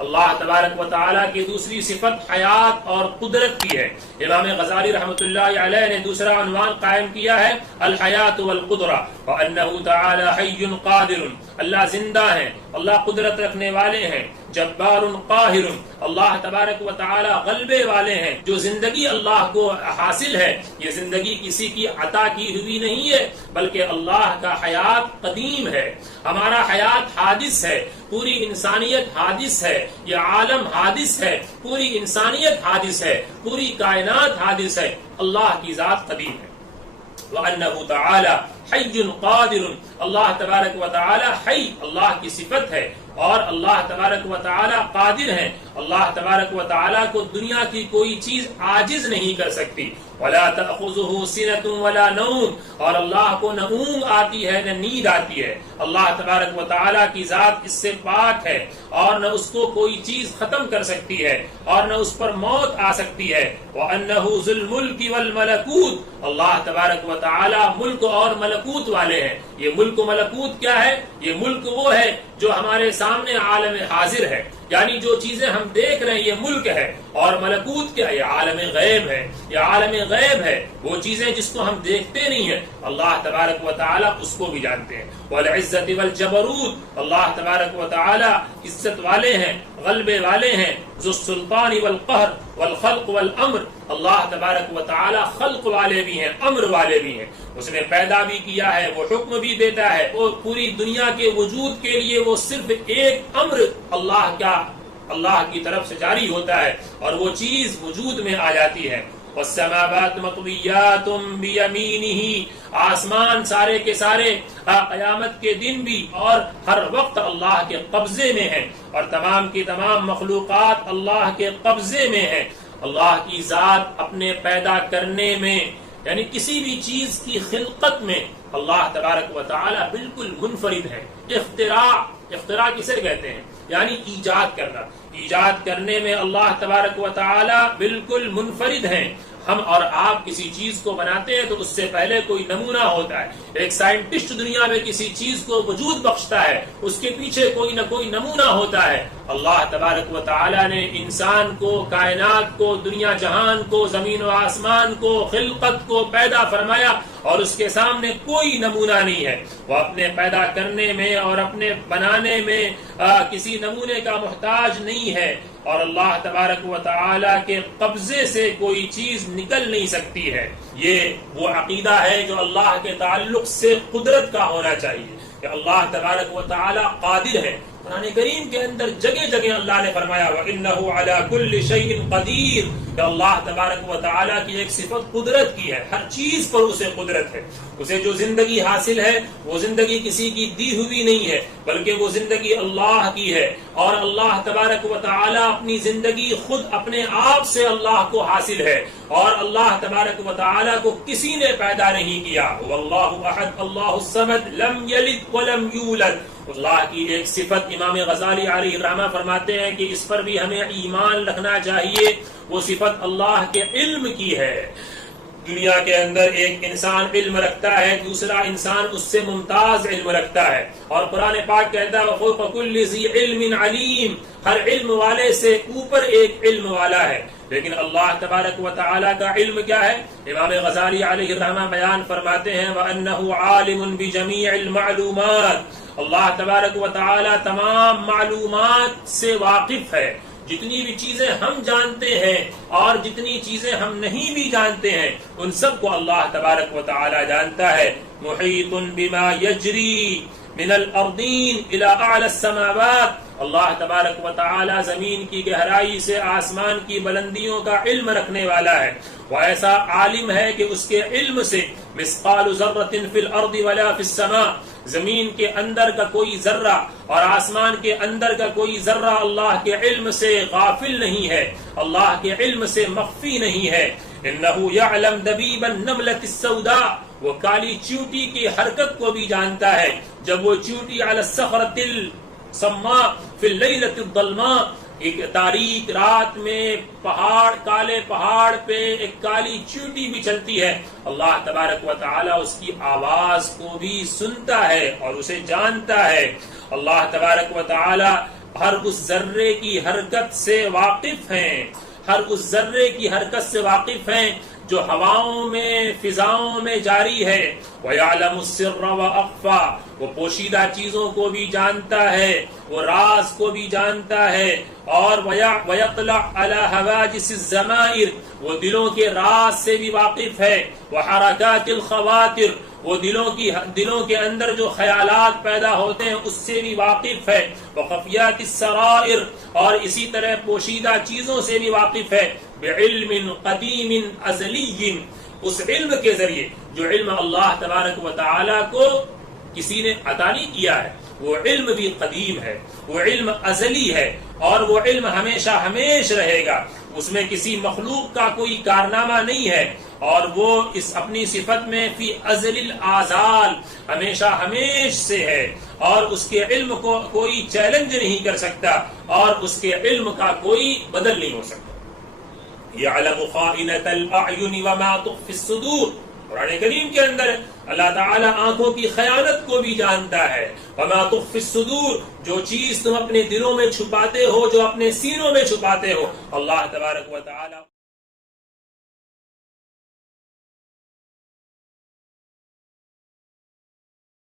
اللہ تبارک و تعالیٰ کی دوسری صفت حیات اور قدرت کی ہے۔ امام غزالی رحمۃ اللہ علیہ نے دوسرا عنوان قائم کیا ہے الحیات والقدرہ، وانہ تعالی حی قادر، اللہ زندہ ہے، اللہ قدرت رکھنے والے ہیں، جبار قاہر، اللہ تبارک و تعالی غلبے والے ہیں۔ جو زندگی اللہ کو حاصل ہے یہ زندگی کسی کی عطا کی ہوئی نہیں ہے، بلکہ اللہ کا حیات قدیم ہے، ہمارا حیات حادث ہے، پوری انسانیت حادث ہے، یہ عالم حادث ہے، پوری انسانیت حادث ہے، پوری کائنات حادث ہے، اللہ کی ذات قدیم ہے۔ وَأَنَّهُ تَعَالَى حَيٌّ قَادِرٌ، اللہ تبارک و تعالی حی اللہ کی صفت ہے، اور اللہ تبارک و تعالی قادر ہیں، اللہ تبارک و تعالی کو دنیا کی کوئی چیز عاجز نہیں کر سکتی۔ وَلَا تَأْخُذُهُ سِنَةٌ وَلَا نَوْمٌ، اور اللہ کو نہ اونگ آتی ہے نہ نیند آتی ہے، اللہ تبارک و تعالی کی ذات اس سے پاک ہے، اور نہ اس کو کوئی چیز ختم کر سکتی ہے، اور نہ اس پر موت آ سکتی ہے۔ وَأَنَّهُ ذُو الْمُلْكِ وَالْمَلَكُوتِ، اللہ تبارک و تعالی ملک اور ملکوت والے ہیں۔ یہ ملک و ملکوت کیا ہے؟ یہ ملک وہ ہے جو ہمارے سامنے عالم حاضر ہے، یعنی جو چیزیں ہم دیکھ رہے ہیں یہ ملک ہے، اور ملکوت کیا ہے؟ یہ عالم غیب ہے، یہ عالم غیب ہے، وہ چیزیں جس کو ہم دیکھتے نہیں ہیں، اللہ تبارک و تعالی اس کو بھی جانتے ہیں۔ والعزت والجبروت، اللہ تبارک و تعالی عزت والے ہیں، غلبے والے ہیں، ذو السلطان والقہر والخلق والامر، اللہ تبارک و تعالی خلق والے بھی ہیں، امر والے بھی ہیں، اس نے پیدا بھی کیا ہے، وہ حکم بھی دیتا ہے، وہ پوری دنیا کے وجود کے لیے وہ صرف ایک امر اللہ کی طرف سے جاری ہوتا ہے اور وہ چیز وجود میں آ جاتی ہے۔ والسماوات مطویات بیمینہ، آسمان سارے کے سارے قیامت کے دن بھی اور ہر وقت اللہ کے قبضے میں ہیں، اور تمام کی تمام مخلوقات اللہ کے قبضے میں ہیں۔ اللہ کی ذات اپنے پیدا کرنے میں، یعنی کسی بھی چیز کی خلقت میں اللہ تبارک و تعالی بالکل منفرد ہے۔ اختراع کسے کہتے ہیں؟ یعنی ایجاد کرنا، ایجاد کرنے میں اللہ تبارک و تعالی بالکل منفرد ہیں۔ ہم اور آپ کسی چیز کو بناتے ہیں تو اس سے پہلے کوئی نمونہ ہوتا ہے، ایک سائنٹسٹ دنیا میں کسی چیز کو وجود بخشتا ہے، اس کے پیچھے کوئی نہ کوئی نمونہ ہوتا ہے۔ اللہ تبارک و تعالی نے انسان کو، کائنات کو، دنیا جہان کو، زمین و آسمان کو، خلقت کو پیدا فرمایا اور اس کے سامنے کوئی نمونہ نہیں ہے۔ وہ اپنے پیدا کرنے میں اور اپنے بنانے میں کسی نمونے کا محتاج نہیں ہے، اور اللہ تبارک و تعالی کے قبضے سے کوئی چیز نکل نہیں سکتی ہے۔ یہ وہ عقیدہ ہے جو اللہ کے تعلق سے قدرت کا ہونا چاہیے کہ اللہ تبارک و تعالی قادر ہے۔ قرآن کریم کے اندر جگہ جگہ اللہ نے فرمایا وَإِنَّهُ عَلَى كُلِّ شَيْءٍ قَدِيرٌ، کہ اللہ تبارک و تعالی کی ایک صفت قدرت کی ہے، ہر چیز پر اسے قدرت ہے۔ اسے جو زندگی حاصل ہے وہ زندگی کسی کی دی ہوئی نہیں ہے، بلکہ وہ زندگی اللہ کی ہے، اور اللہ تبارک و تعالی اپنی زندگی خود اپنے آپ سے اللہ کو حاصل ہے، اور اللہ تبارک و تعالی کو کسی نے پیدا نہیں کیا۔ واللہ احد اللہ الصمد لم یلد ولم یولد، اللہ کی ایک صفت امام غزالی علیہ الرحمہ فرماتے ہیں کہ اس پر بھی ہمیں ایمان رکھنا چاہیے، وہ صفت اللہ کے علم کی ہے۔ دنیا کے اندر ایک انسان علم رکھتا ہے، دوسرا انسان اس سے ممتاز علم رکھتا ہے، اور قرآن پاک کہتا ہے وَفَوْقَ كُلِّ ذِي عِلْمٍ عَلِيمٍ، ہر علم والے سے اوپر ایک علم والا ہے۔ لیکن اللہ تبارک و تعالی کا علم کیا ہے؟ امام غزالی علیہ الرحمہ بیان فرماتے ہیں وَأَنَّهُ عَالِمٌ بِجَمِيعِ الْمَعْلُومَاتِ، اللہ تبارک و تعالی تمام معلومات سے واقف ہے۔ جتنی بھی چیزیں ہم جانتے ہیں اور جتنی چیزیں ہم نہیں بھی جانتے ہیں ان سب کو اللہ تبارک و تعالی جانتا ہے۔ محیط بما یجری من الارضین الى اعلی السماوات، اللہ تبارک و تعالی زمین کی گہرائی سے آسمان کی بلندیوں کا علم رکھنے والا ہے۔ وہ ایسا عالم ہے کہ اس کے علم سے مثقال ذرۃ فی الارض ولا فی السماء، زمین کے اندر کا کوئی ذرہ اور آسمان کے اندر کا کوئی ذرہ اللہ کے علم سے غافل نہیں ہے، اللہ کے علم سے مخفی نہیں ہے۔ انہ یعلم دبیب النملۃ السوداء، وہ کالی چیونٹی کی حرکت کو بھی جانتا ہے، جب وہ چیونٹی علی الصخرۃ الصماء فی اللیلۃ الظلماء، ایک تاریک رات میں پہاڑ، کالے پہاڑ پہ ایک کالی چیونٹی بھی چلتی ہے، اللہ تبارک و تعالی اس کی آواز کو بھی سنتا ہے اور اسے جانتا ہے۔ اللہ تبارک و تعالی ہر اس ذرے کی حرکت سے واقف ہیں، ہر اس ذرے کی حرکت سے واقف ہیں جو ہواؤں میں فضاؤں میں جاری ہے۔ وَيَعْلَمُ السِّرَّ وَأَخْفَى، وہ پوشیدہ چیزوں کو بھی جانتا ہے، وہ راز کو بھی جانتا ہے۔ اور وَيَطْلَعُ عَلَى حَوَاجِسِ الضَّمَائِرِ، وہ دلوں کے راز سے بھی واقف ہے۔ وَحَرَكَاتِ الْخَوَاطِرِ، وہ دلوں کے اندر جو خیالات پیدا ہوتے ہیں اس سے بھی واقف ہے۔ وَخَفْيَاتِ السَّرَائِرِ، اور اسی طرح پوشیدہ چیزوں سے بھی واقف ہے۔ بعلم قدیم ازلی، اس علم کے ذریعے جو علم اللہ تبارک و تعالی کو کسی نے عطا نہیں کیا ہے، وہ علم بھی قدیم ہے، وہ علم ازلی ہے، اور وہ علم ہمیشہ ہمیش رہے گا، اس میں کسی مخلوق کا کوئی کارنامہ نہیں ہے، اور وہ اس اپنی صفت میں فی ازل الآزال ہمیشہ ہمیش سے ہے، اور اس کے علم کو کوئی چیلنج نہیں کر سکتا، اور اس کے علم کا کوئی بدل نہیں ہو سکتا۔ یعلم خائنۃ الاعین وما تخفی الصدور، قرآن کریم کے اندر اللہ تعالیٰ آنکھوں کی خیانت کو بھی جانتا ہے۔ وما تخفی الصدور، جو چیز تم اپنے دلوں میں چھپاتے ہو، جو اپنے سینوں میں چھپاتے ہو، اللہ تبارک و تعالیٰ